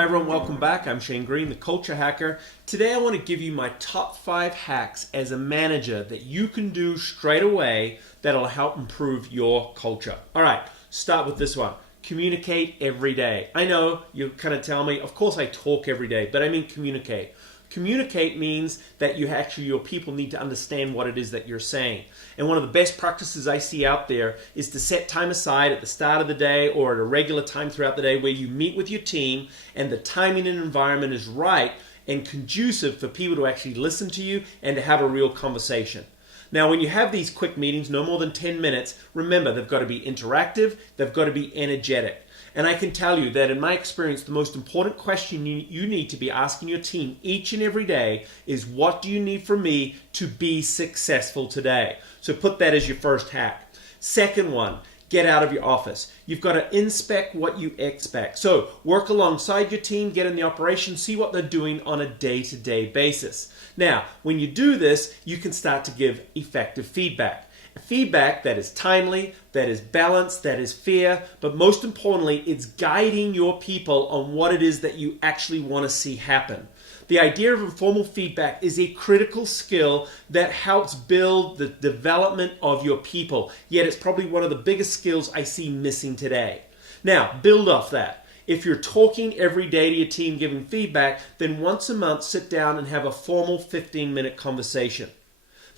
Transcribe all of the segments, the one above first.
Hi everyone, welcome back. I'm Shane Green, the Culture Hacker. Today I want to give you my top 5 hacks as a manager that you can do straight away that'll help improve your culture. All right, start with this one. Communicate every day. I know you kind of tell me, of course I talk every day, but I mean communicate. Communicate means that your people need to understand what it is that you're saying. And one of the best practices I see out there is to set time aside at the start of the day or at a regular time throughout the day where you meet with your team and the timing and environment is right and conducive for people to actually listen to you and to have a real conversation. Now, when you have these quick meetings, no more than 10 minutes, remember, they've got to be interactive, they've got to be energetic. And I can tell you that in my experience, the most important question you need to be asking your team each and every day is, what do you need from me to be successful today? So put that as your first hack. Second one, get out of your office. You've got to inspect what you expect. So work alongside your team, get in the operation, see what they're doing on a day-to-day basis. Now, when you do this, you can start to give effective feedback. Feedback that is timely, that is balanced, that is fair, but most importantly, it's guiding your people on what it is that you actually want to see happen. The idea of informal feedback is a critical skill that helps build the development of your people, yet it's probably one of the biggest skills I see missing today. Now, build off that. If you're talking every day to your team giving feedback, then once a month sit down and have a formal 15-minute conversation.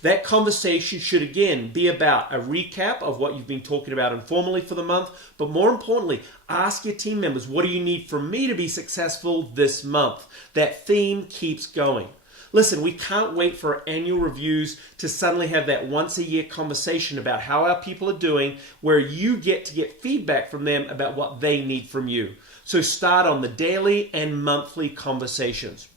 That conversation should again be about a recap of what you've been talking about informally for the month, but more importantly, ask your team members, what do you need from me to be successful this month? That theme keeps going. Listen, we can't wait for annual reviews to suddenly have that once a year conversation about how our people are doing, where you get to get feedback from them about what they need from you. So start on the daily and monthly conversations.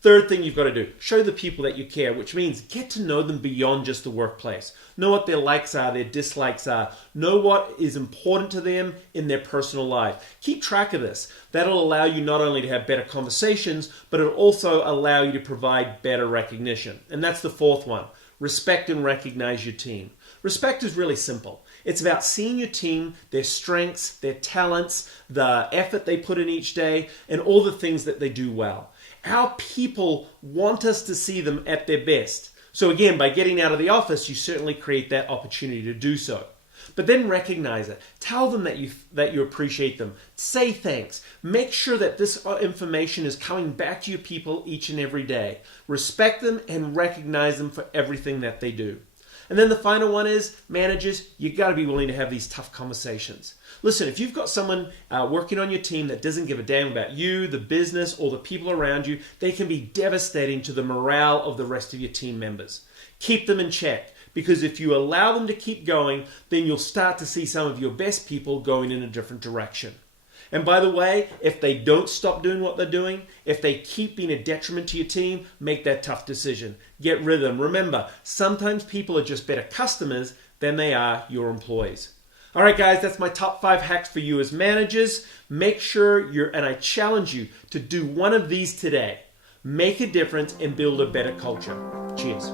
Third thing you've got to do, show the people that you care, which means get to know them beyond just the workplace. Know what their likes are, their dislikes are. Know what is important to them in their personal life. Keep track of this. That'll allow you not only to have better conversations, but it'll also allow you to provide better recognition. And that's the fourth one. Respect and recognize your team. Respect is really simple. It's about seeing your team, their strengths, their talents, the effort they put in each day, and all the things that they do well. Our people want us to see them at their best. So again, by getting out of the office, you certainly create that opportunity to do so. But then recognize it. Tell them that you appreciate them. Say thanks. Make sure that this information is coming back to your people each and every day. Respect them and recognize them for everything that they do. And then the final one is, managers, you got to be willing to have these tough conversations. Listen, if you've got someone working on your team that doesn't give a damn about you, the business, or the people around you, they can be devastating to the morale of the rest of your team members. Keep them in check, because if you allow them to keep going, then you'll start to see some of your best people going in a different direction. And by the way, if they don't stop doing what they're doing, if they keep being a detriment to your team, make that tough decision. Get rid of them. Remember, sometimes people are just better customers than they are your employees. All right, guys, that's my top 5 hacks for you as managers. Make sure and I challenge you to do one of these today. Make a difference and build a better culture. Cheers.